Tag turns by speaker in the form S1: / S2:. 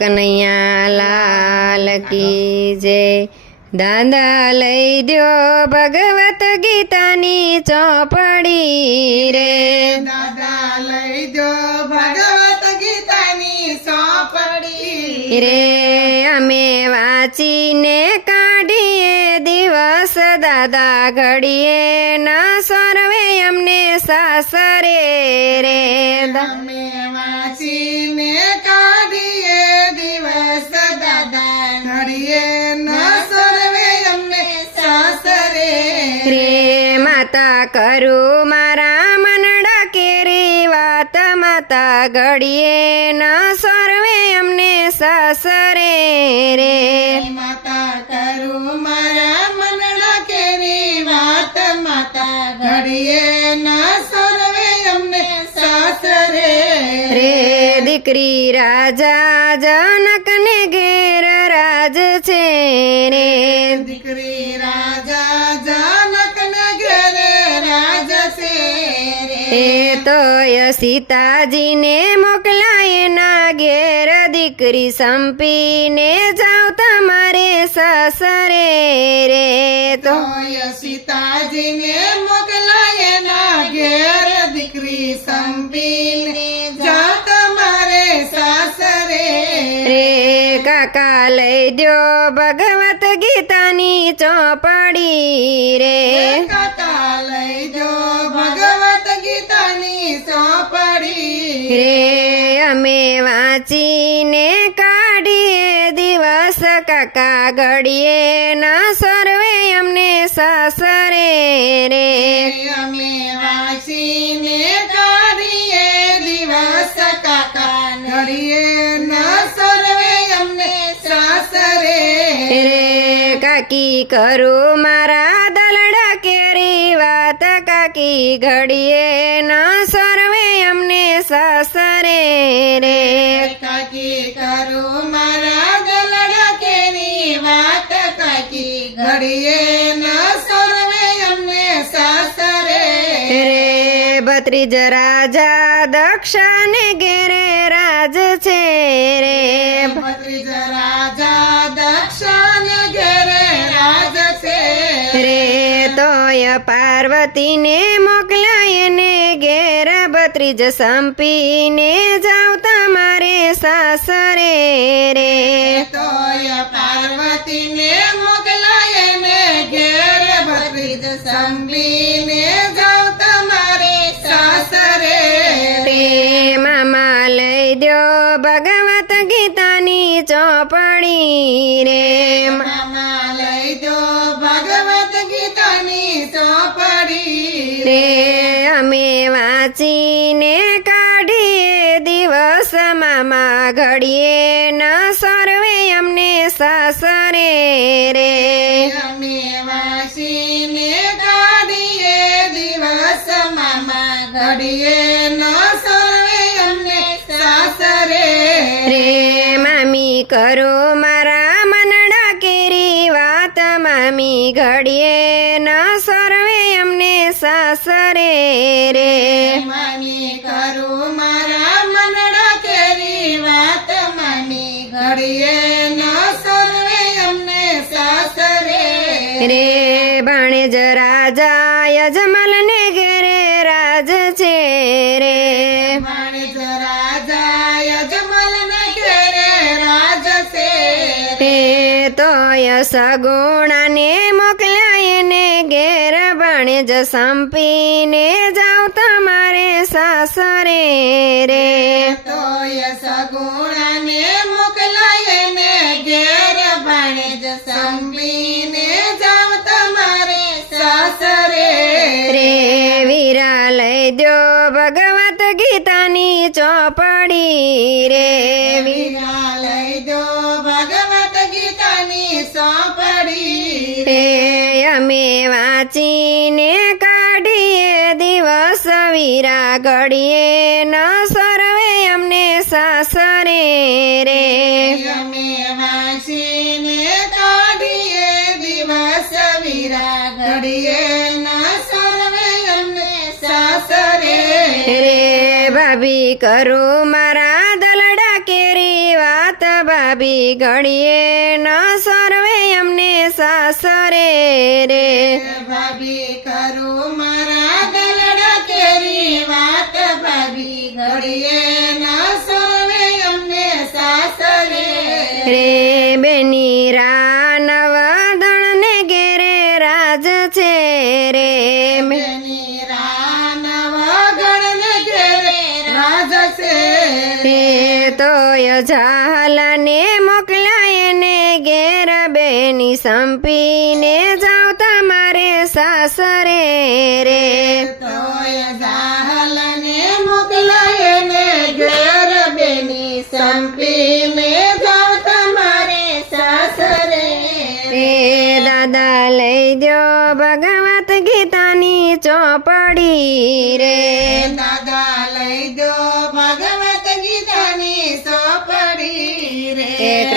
S1: કનૈયા લાલ કી જે દાદા લઈ દ્યો ભગવત ગીતાની ચોપડી રે.
S2: દાદા લઈ જો ભગવત ગીતાની ચોપડી
S1: રે અમે વાંચીને કાઢીએ દિવસ દાદા ઘડીએ. ના સર્વે અમને સાસરે રે.
S2: અમે
S1: વાત માતા ઘડીએ ના સર્વે અમને સાસરે રે
S2: માતા કરું મારા મનડા કેરી વાત માતા ઘડીએ ન સર્વે અમને સાસરે
S1: રે દીકરી રાજા જનક એ તોય સીતાજીને મોકલાય ના ઘેર દીકરી સંપીને જાઉં તમારે સસરે રે તો.
S2: તોય સીતાજીને મોકલાય ના ઘેર દીકરી સંપીને જા તમારે સાસરે
S1: રે કાકા લઈ દ્યો ભગવત ગીતાની ચોપડી રે.
S2: કાકા લઈ દો ચોપડી
S1: રે અમે વાંચીને કાઢીએ દિવસ કાકા ઘડીએ ના સર્વે અમને સાસરે રે.
S2: અમે વાંચીને કાઢીએ દિવસ કાકા ઘડીએ ના સર્વે અમને સાસરે
S1: રે કાકી કરું મારા કાકી ઘડીએ ના સર્વે અમને સસરે રે.
S2: કાકી કરું મારા દલડા કેની વાત કાકી. ઘડીએ ના સર્વે અમને સસરે
S1: રે. ભત્રીજ રાજા દક્ષાને ઘેરે રાજ છે રે.
S2: ભત્રીજ રાજા દક્ષાને ઘેરે
S1: રે તોય પાર્વતીને મોકલાય ને ઘેર ભત્રીજ સંપીને જાવ તમારે સાસરે રે
S2: તોય પાર્વતીને
S1: ગીતાની ચોપડી રે.
S2: મામા લઈ દો ભગવત ગીતાની ચોપડી
S1: રે અમે વાંચીને કાઢીએ દિવસ મામા ઘડીએ ન સર્વે અમને સાસરે રે.
S2: અમે વાંચીને કાઢીએ દિવસ મામા ઘડીએ
S1: કરો મારા મનડા કેરી વાત મામી ઘડીએ ન સર્વે અમને સાસરે રે.
S2: મામી કરો મારા મનડા કેરી વાત મામી ઘડીએ ના સર્વે અમને સાસરે
S1: રે ભાણેજ રાજા યજમલ ને ઘેરે રાજ છે રે.
S2: માણેજ રાજા
S1: તોય સગુણાને મોકલાયને ઘેર જ સંપીને જાવ તમારે સાસરે રે.
S2: તોય સગુણાને મોકલાય ને ઘેર જ સંપીને જાવ તમારે સાસરે
S1: રે. વીરા લઈ દો ભગવત ગીતાની ચોપડી રે. રે અમે વાંચીને કાઢીએ દિવસ વીરા ઘડીએ ન સર્વે અમને સાસરે રે
S2: અમે વાંચીને કાઢીએ દિવસ વીરા ઘડીએ ન સર્વે અમને સાસરે
S1: રે ભાભી કરો મારા દલડા ભાભી ઘડીએ ના સર્વે, અમને સાસરે રે.
S2: ભાભી, કરું મારા ગલડા કેરી વાત ભાભી ઘડીએ
S1: તોય ઝાલાને મોકલાય ને ઘેર બેની સંપીને જાવ તમારે સાસરે રે.
S2: તોય જાહલને ને ઘેર બેની સંપીને જાવ તમારે સાસરે
S1: રે. દાદા લઈ દો ભગવત ગીતાની ચોપડી રે.
S2: દાદા લઈ દો